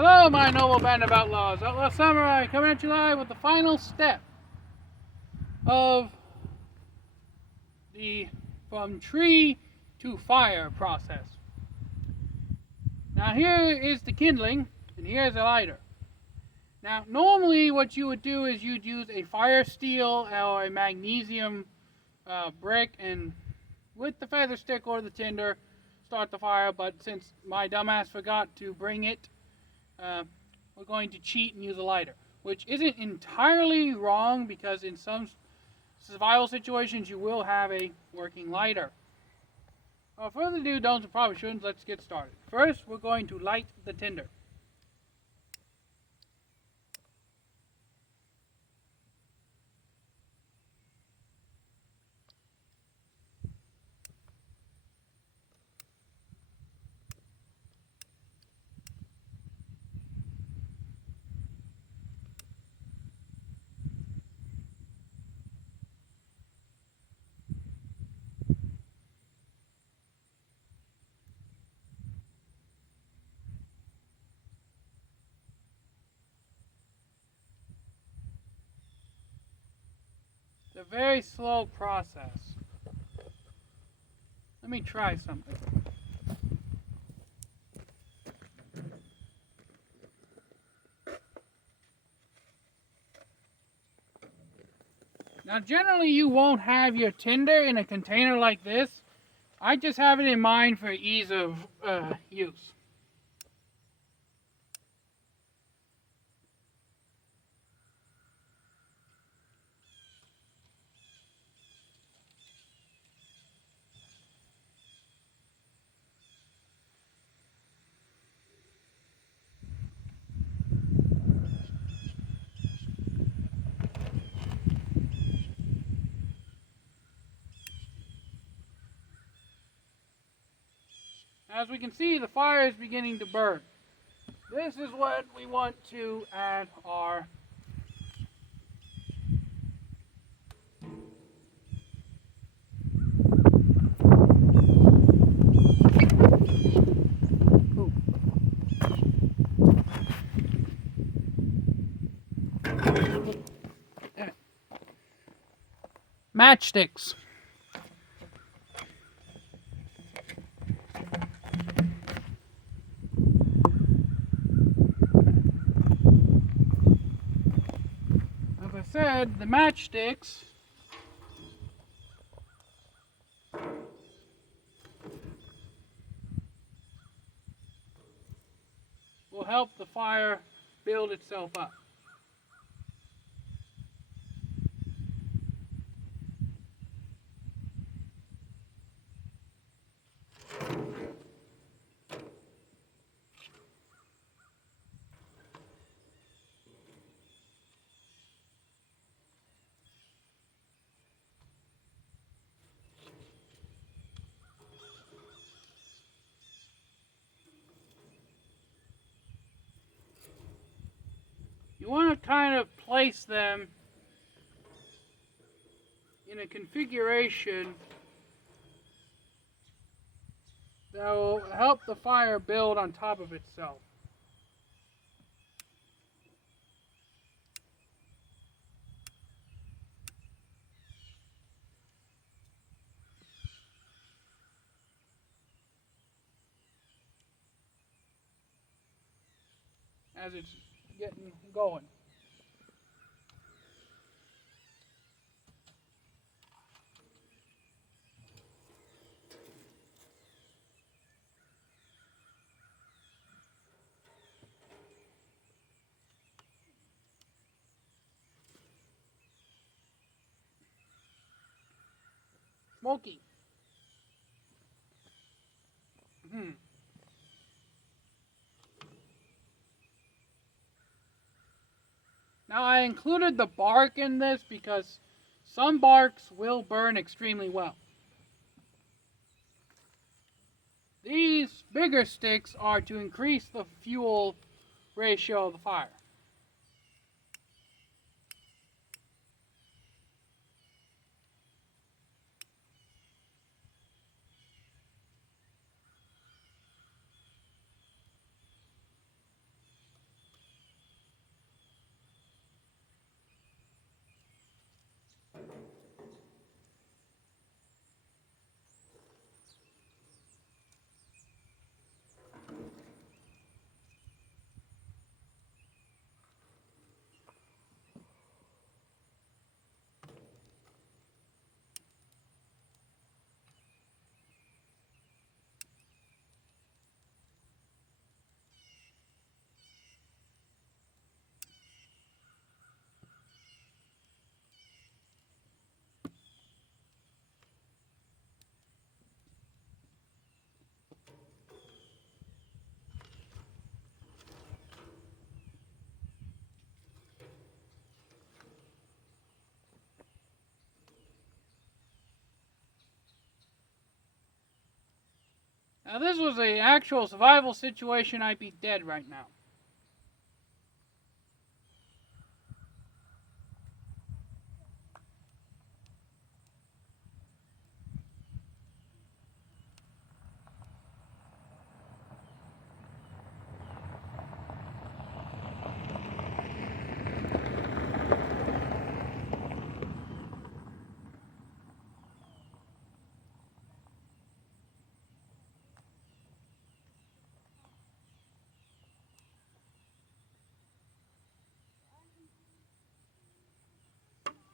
Hello, my noble band of outlaws. Outlaw Samurai coming at you live with the final step of the from tree to fire process. Now here is the kindling, and here's a lighter. Now normally what you would do is you'd use a fire steel or a magnesium brick, and with the feather stick or the tinder start the fire, but since my dumbass forgot to bring it, we're going to cheat and use a lighter, which isn't entirely wrong because in some survival situations you will have a working lighter. Without further ado, don'ts and probably shouldn't, let's get started. First, we're going to light the tinder. It's a very slow process. Let me try something. Now generally you won't have your tinder in a container like this. I just have it in mind for ease of use. As we can see, the fire is beginning to burn. This is what we want to add our matchsticks. As I said, the matchsticks will help the fire build itself up. You want to kind of place them in a configuration that will help the fire build on top of itself. As it's getting going. Smoky. Now I included the bark in this because some barks will burn extremely well. These bigger sticks are to increase the fuel ratio of the fire. Now this was an actual survival situation. I'd be dead right now.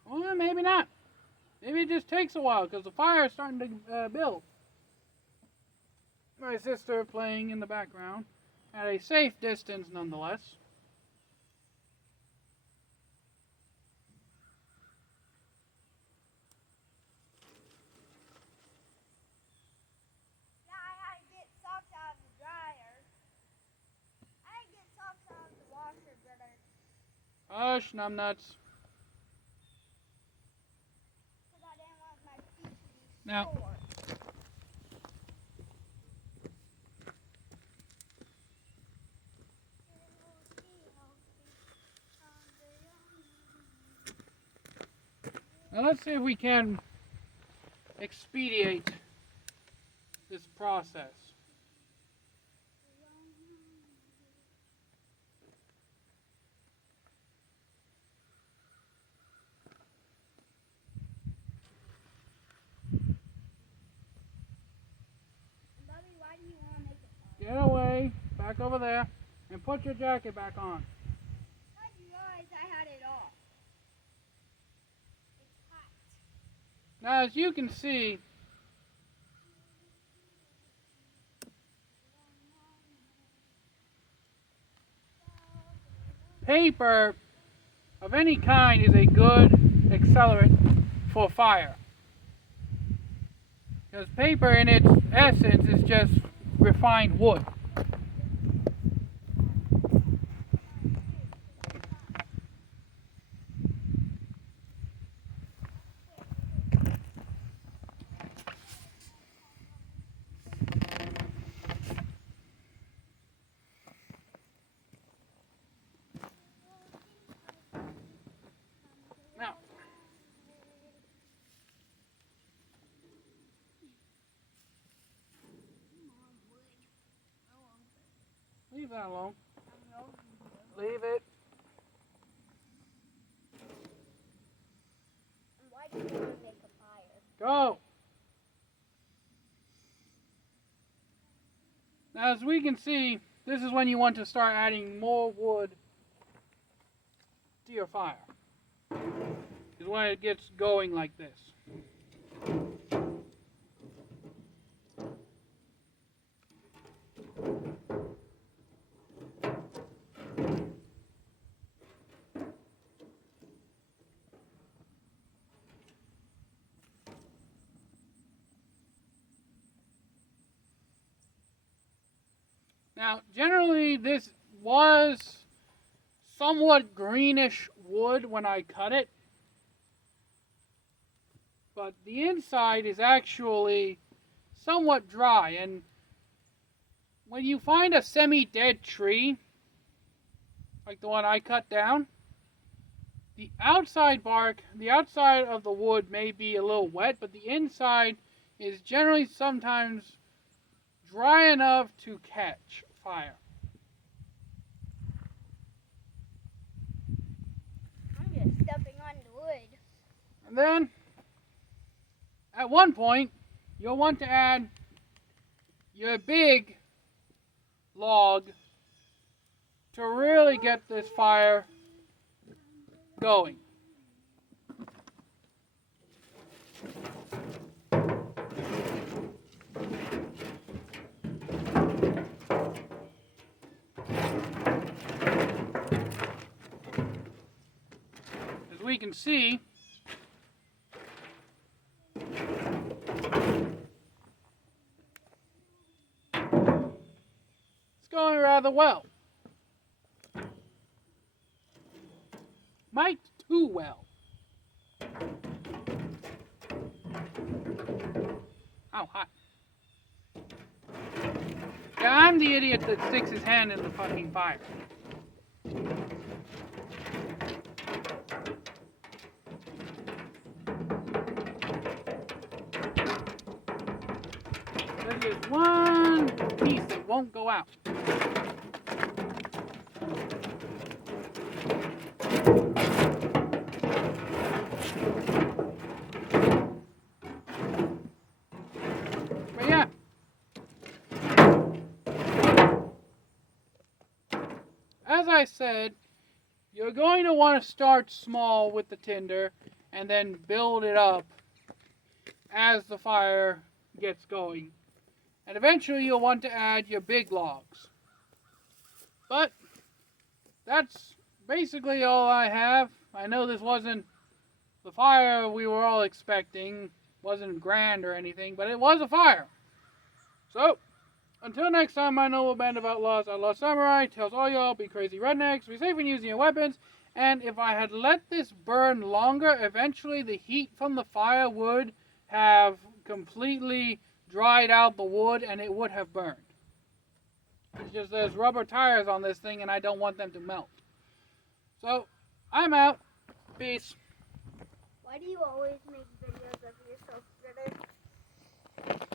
Well, maybe not. Maybe it just takes a while because the fire is starting to build. My sister playing in the background at a safe distance nonetheless. Yeah, I had to get socks out of the dryer. I had to get socks out of the washer, brother. Hush, numbnuts. Because I didn't want my feet to be Now, sore. now let's see if we can expedite this process. Bubby, why do you want to make it fun? Get away, back over there, and put your jacket back on. How did you realize I had it off? It's hot. Now, as you can see, paper of any kind is a good accelerant for fire. Because paper in its essence is just refined wood. Now, leave that alone. Leave it. And why do you want to make a fire? Go. Now, as we can see, this is when you want to start adding more wood to your fire. Is when it gets going like this. Now, generally, this was somewhat greenish wood when I cut it, but the inside is actually somewhat dry. And when you find a semi-dead tree, like the one I cut down, the outside bark, the outside of the wood may be a little wet, but the inside is generally sometimes dry enough to catch fire. I'm just stepping on the wood. And then, at one point, you'll want to add your big log to really get this fire going. As we can see, it's going rather well. Might too well. Ow, hot. Yeah, I'm the idiot that sticks his hand in the fucking fire. There's just one piece that won't go out. But yeah. As I said, you're going to want to start small with the tinder and then build it up as the fire gets going. And eventually you'll want to add your big logs. But that's basically all I have. I know this wasn't the fire we were all expecting, wasn't grand or anything, but it was a fire. So, until next time, my noble band of outlaws, Outlaw Samurai, tells all y'all, be crazy rednecks, be safe when using your weapons, and if I had let this burn longer, eventually the heat from the fire would have completely dried out the wood and it would have burned. It's just there's rubber tires on this thing and I don't want them to melt. So, I'm out. Peace. Why do you always make videos of yourself, brother?